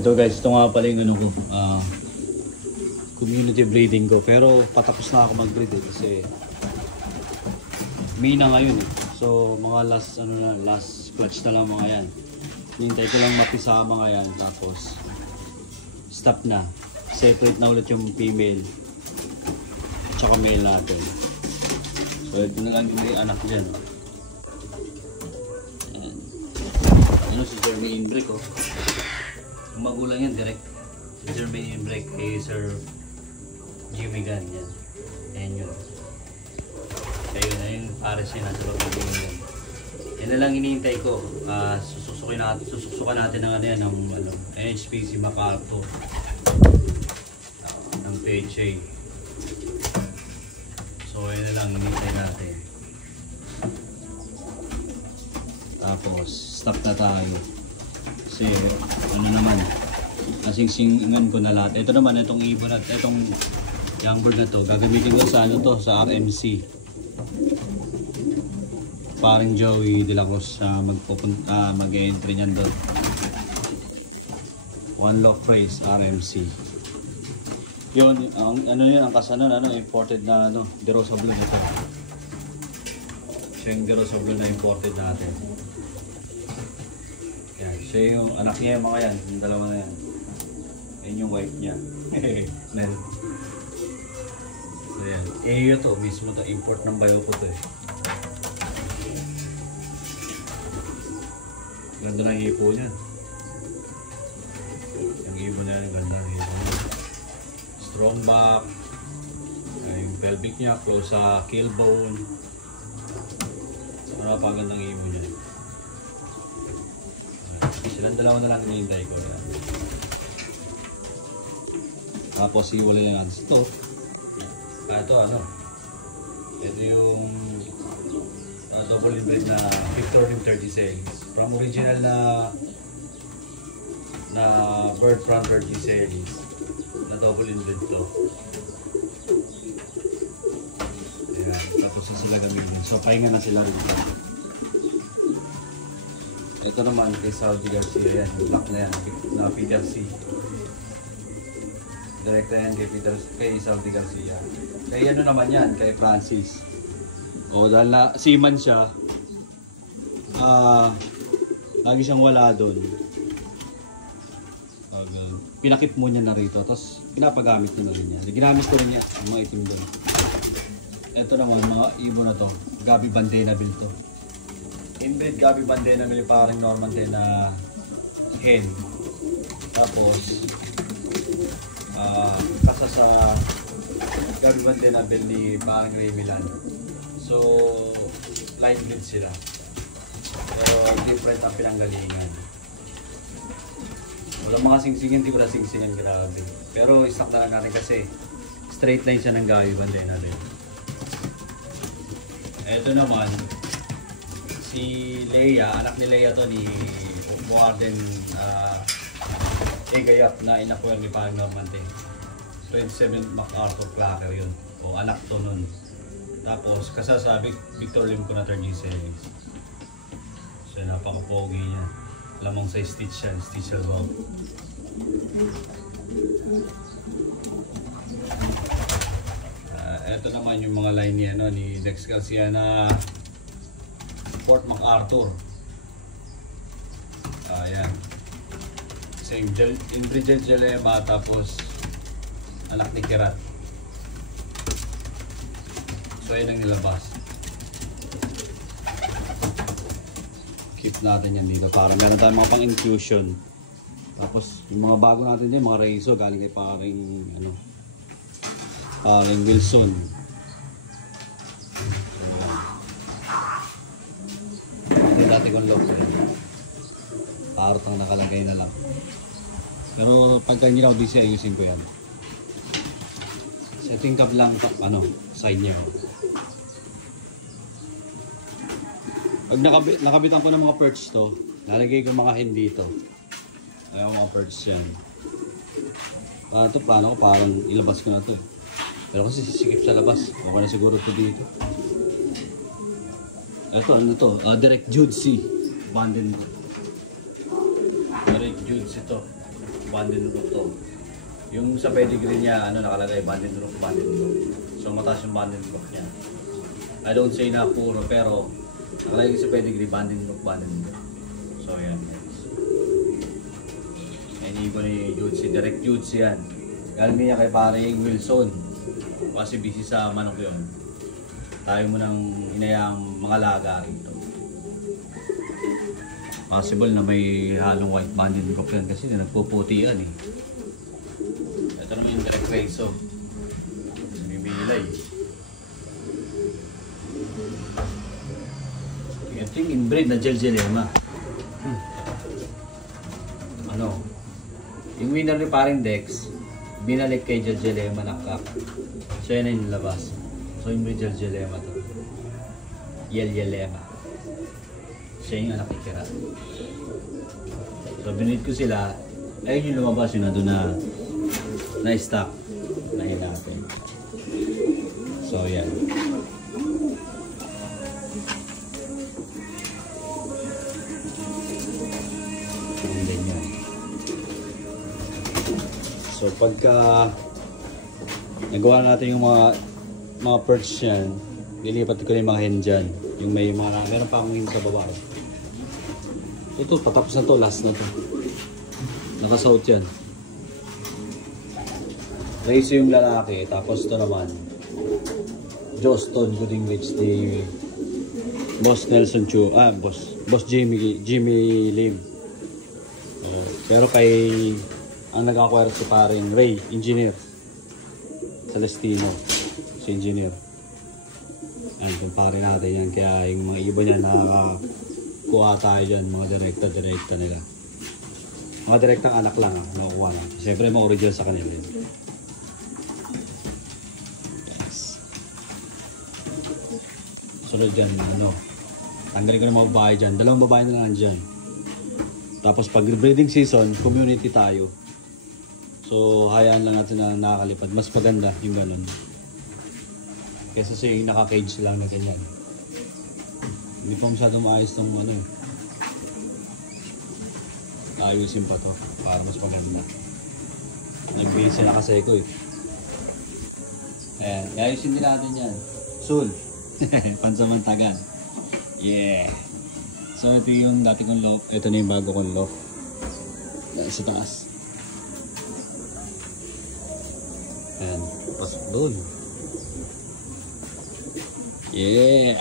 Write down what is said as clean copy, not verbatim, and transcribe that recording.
Ito guys, ito nga pala yung ano ko, community breeding ko. Pero patapos na ako mag-breed kasi May na ngayon eh. So mga last clutch na lang mga yan. Hintay ko lang mapisa mga yan, tapos stop na. Separate na ulit yung female at saka male natin. So ito na lang yung may anak dyan. Ayan. Ano si Jermaine Imbrick oh. Magulang yan direct. Si Jermaine Imbrick kay Sir Jimmy Gunn yan. Ayan yun. Kaya yun na yung pares yun nasa loob ng yun. Yan na lang hinihintay ko. Sususukan natin ng ano yan, ng NHPC MacArthur ng PHA. So yan na lang hinihintay natin. Tapos stop na tayo. Kasi ano naman, nasingsingan ko na lahat. Ito naman, itong ibon at itong young bird na to, gagamitin ko sa ano to, sa RMC. Parang Joey De La Cruz mag-entry niyan doon. One Love Phrase RMC. Yun, ang kasanon, imported na De Rosa Blue dito. Siya yung De Rosa Blue na imported natin. Yan, siya yung anak niya yung mga yan, yung dalawa na yan. Yan yung wife niya. So yan, yun to, mismo to, import ng bayo ko to eh. Ganda ng hipo niya. Yung hipo niya, ganda ng hipo niya. Strong back. Yung pelvic niya, close sa keel bone. Napagandang hipo niya. Silang dalawa na lang hinihintay ko. Tapos iwala yan. Ito. Ito yung double inbred na Victorian 30 cells. From original na bird from 30 cells na double inbred to. Ayan, tapos na sila gamitin. So pahinga na sila rin. Ito naman kay Saudi Garcia yan, black na yan, na Peter C. Direkta yan kay Saudi Garcia. Kay ano naman yan, kay Francis. O dahil na seaman siya, lagi siyang wala doon. Pinakip mo niya na rito, tapos pinapagamit niya na rin niya. Ginamit ko rin niya, ang mga itim doon. Ito naman, mga ibon na to, Gabi Bandenaville to. Inbred Gabi Bandenaville, parang Norman din na hen. Tapos, kasa sa Gabi Bandenaville ni parang Remilan. So, line breed sila. Pero different ang pinanggalingan. Wala mga singsingin, di ba singsingin grabe. Pero istak na lang natin kasi straight line siya ng Gabi Bandenaville. Ito naman, si Leia, anak ni Leia to ni Warden Egayap na inakuha ni Parang Normante. 27 MacArthur Clacker yun. O anak to nun. Tapos kasasabi Victor Lim ko na 30 series. So napaka-pogi niya. Lamang sa stitch yan, stitch albaw. Ito naman yung mga line niya ni Dex Garcia na Fort MacArthur. Ayan. Same inbred Jalema, tapos anak ni Kirat. So ayun ang nilabas. Keep natin yan dito para meron tayong mga pang infusion. Tapos yung mga bago natin dyan, mga Reiso galing kay paring Wilson. Yung dati kong lock parang nakalagay na lang. Pero pagka nila DC ayusin ko yan. Setting cap lang side niya. Pag nakabitan ko ng mga perch to, lalagay ko mga hen dito. Ayaw mga perch yan. Plano ko parang ilabas ko na to. Pero kasi sisikip sa labas. Okay na siguro to dito. Ito, Direct Jude C. Banden. Direct Dudes ito. Banded rook to. Yung sa pedigree niya, ano, nakalagay banded rook, banded rook. So mataas yung banded rook niya. I don't say na puro, pero nakalagay sa pedigree, banded rook, banded rook. So yan guys. Yan yung ni Dudes, direct Dudes yan. Galing niya kay paring Wilson. Kasi busy sa manok yun. Tayo mo nang inayang mga laga rito. Possible na may halong white banded rook yan kasi nagpuputi yan eh. Ito naman yung direct race, so bibigilay. Ito yung inbreed na Gelgelema. Ano? Yung winner ni paring Dex, binalik kay Gelgelema na kak. So yan na yung labas. So yung may Gelgelema to. Yelgelema. Siya yung anak ikira. So binit ko sila. Ayun yung lumabas yun na doon na stock na hinapin. So yan. And then yan. So pagka nagawa natin yung mga perch yan, lilipat ko na yung mga hen dyan. Yung may mga, meron pa akong hen sa baba. Ito, patapos na to, last na to. Nakasout yan. Race yung lalaki, tapos ito naman Joston Goodingwich ni Boss Nelson Chu, Boss Jimmy Lim. Pero kay ang nag-acquire si paring Ray, engineer Celestino, si engineer. Ayan, kumpare natin yan, kaya yung mga iba niya kuha tayo dyan, mga direkta nila. Mga direktang anak lang nakukuha na. Siyempre mga original sa kanila yun. Yes. Sunod dyan, tanggalin ko ng mga babae dyan. 2 babae na lang dyan. Tapos pag breeding season, community tayo. So hayaan lang natin na nakakalipad. Mas maganda yung ganun. Kesa sa yung naka-cage lang na ganyan. Hindi pa masyadong maayos itong ayusin pa to para mas maganda. Nag-base na kasi ko eh. Ayan, ayusin din natin yan. Soon. Pansamantagan. Yeah. So ito yung dati kong loft. Ito na yung bago kong loft. Sa taas. Ayan, pasok doon. Yeah.